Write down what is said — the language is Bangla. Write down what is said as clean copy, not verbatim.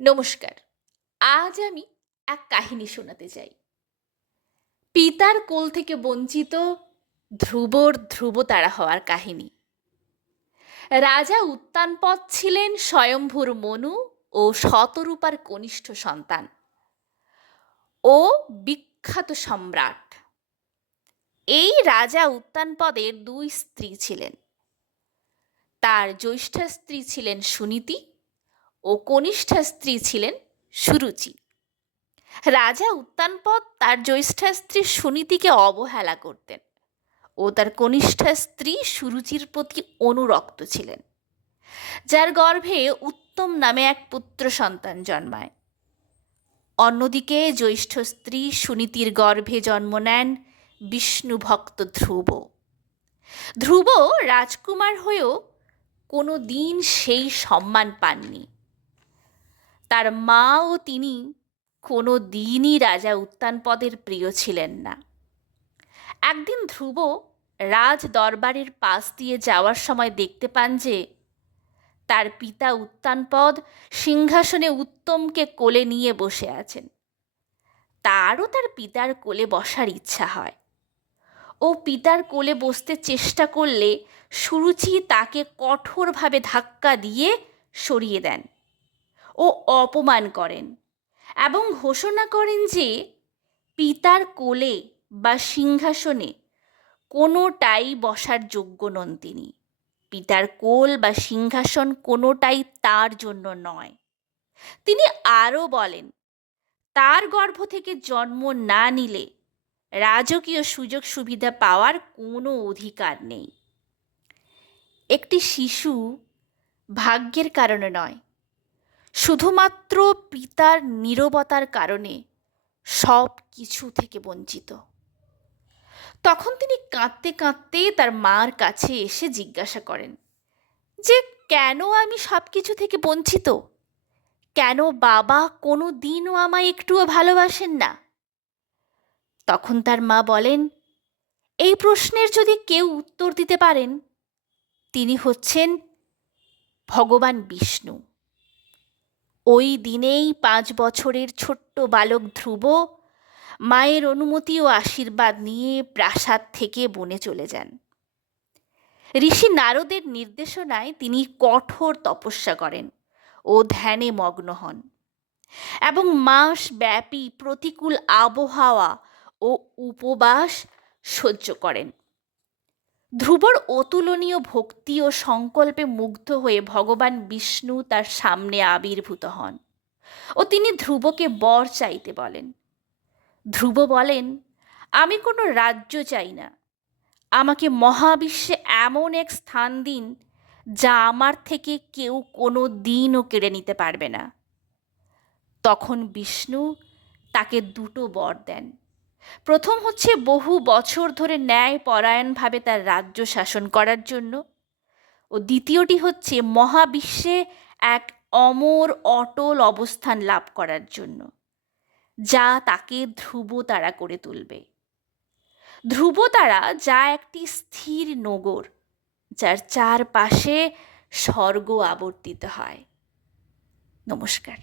নমস্কার। আজ আমি এক কাহিনী শোনাতে চাই। পিতার কোল থেকে বঞ্চিত ধ্রুবর ধ্রুবতারা হওয়ার কাহিনী। রাজা উত্তানপদ ছিলেন স্বয়ম্ভুর মনু ও শতরূপার কনিষ্ঠ সন্তান ও বিখ্যাত সম্রাট। এই রাজা উত্তানপদের দুই স্ত্রী ছিলেন। তার জ্যৈষ্ঠা স্ত্রী ছিলেন সুনীতি ও কনিষ্ঠা স্ত্রী ছিলেন সুরুচি। রাজা উত্তানপদ তার জ্যৈষ্ঠা স্ত্রী সুনীতিকে অবহেলা করতেন ও তার কনিষ্ঠা স্ত্রী সুরুচির প্রতি অনুরক্ত ছিলেন, যার গর্ভে উত্তম নামে এক পুত্র সন্তান জন্মায়। অন্যদিকে জ্যৈষ্ঠ স্ত্রী সুনীতির গর্ভে জন্ম নেন বিষ্ণু ভক্ত ধ্রুব। ধ্রুব রাজকুমার হয়েও কোনো দিন সেই সম্মান পাননি। তার মা ও তিনি কোনো দিনই রাজা উত্তানপদের প্রিয় ছিলেন না। একদিন ধ্রুব রাজ দরবারের পাশ দিয়ে যাওয়ার সময় দেখতে পান যে তার পিতা উত্তানপদ সিংহাসনে উত্তমকে কোলে নিয়ে বসে আছেন। তারও তার পিতার কোলে বসার ইচ্ছা হয়। ও পিতার কোলে বসতে চেষ্টা করলে সুরুচি তাকে কঠোরভাবে ধাক্কা দিয়ে সরিয়ে দেন ও অপমান করেন এবং ঘোষণা করেন যে পিতার কোলে বা সিংহাসনে কোনোটাই বসার যোগ্য নন তিনি। পিতার কোল বা সিংহাসন কোনোটাই তার জন্য নয়। তিনি আরও বলেন, তার গর্ভ থেকে জন্ম না নিলে রাজকীয় সুযোগ সুবিধা পাওয়ার কোনো অধিকার নেই। একটি শিশু ভাগ্যের কারণে নয়, শুধুমাত্র পিতার নীরবতার কারণে সব কিছু থেকে বঞ্চিত। তখন তিনি কাঁদতে কাঁদতে তার মার কাছে এসে জিজ্ঞাসা করেন যে কেন আমি সব কিছু থেকে বঞ্চিত? কেন বাবা কোনো দিনও আমায় একটুও ভালোবাসেন না? তখন তার মা বলেন, এই প্রশ্নের যদি কেউ উত্তর দিতে পারেন তিনি হচ্ছেন ভগবান বিষ্ণু। ওই দিনেই 5 বছরের ছোট্ট বালক ধ্রুব মায়ের অনুমতি ও আশীর্বাদ নিয়ে প্রাসাদ থেকে বনে চলে যান। ঋষি নারদের নির্দেশনায় তিনি কঠোর তপস্যা করেন ও ধ্যানে মগ্ন হন এবং মাসব্যাপী প্রতিকূল আবহাওয়া ও উপবাস সহ্য করেন। ধ্রুবর অতুলনীয় ভক্তি ও সংকল্পে মুগ্ধ হয়ে ভগবান বিষ্ণু তার সামনে আবির্ভূত হন ও তিনি ধ্রুবকে বর চাইতে বলেন। ধ্রুব বলেন, আমি কোনো রাজ্য চাই না, আমাকে মহাবিশ্বে এমন এক স্থান দিন যা আমার থেকে কেউ কোনো দিনও কেড়ে নিতে পারবে না। তখন বিষ্ণু তাকে দুটো বর দেন। প্রথম হচ্ছে বহু বছর ধরে ন্যায়পরায়ণভাবে তার রাজ্য শাসন করার জন্য, ও দ্বিতীয়টি হচ্ছে মহাবিশ্বে এক অমর অটল অবস্থান লাভ করার জন্য, যা তাকে ধ্রুবতারা করে তুলবে। ধ্রুবতারা যা একটি স্থির নগর, যার চারপাশে স্বর্গ আবর্তিত হয়। নমস্কার।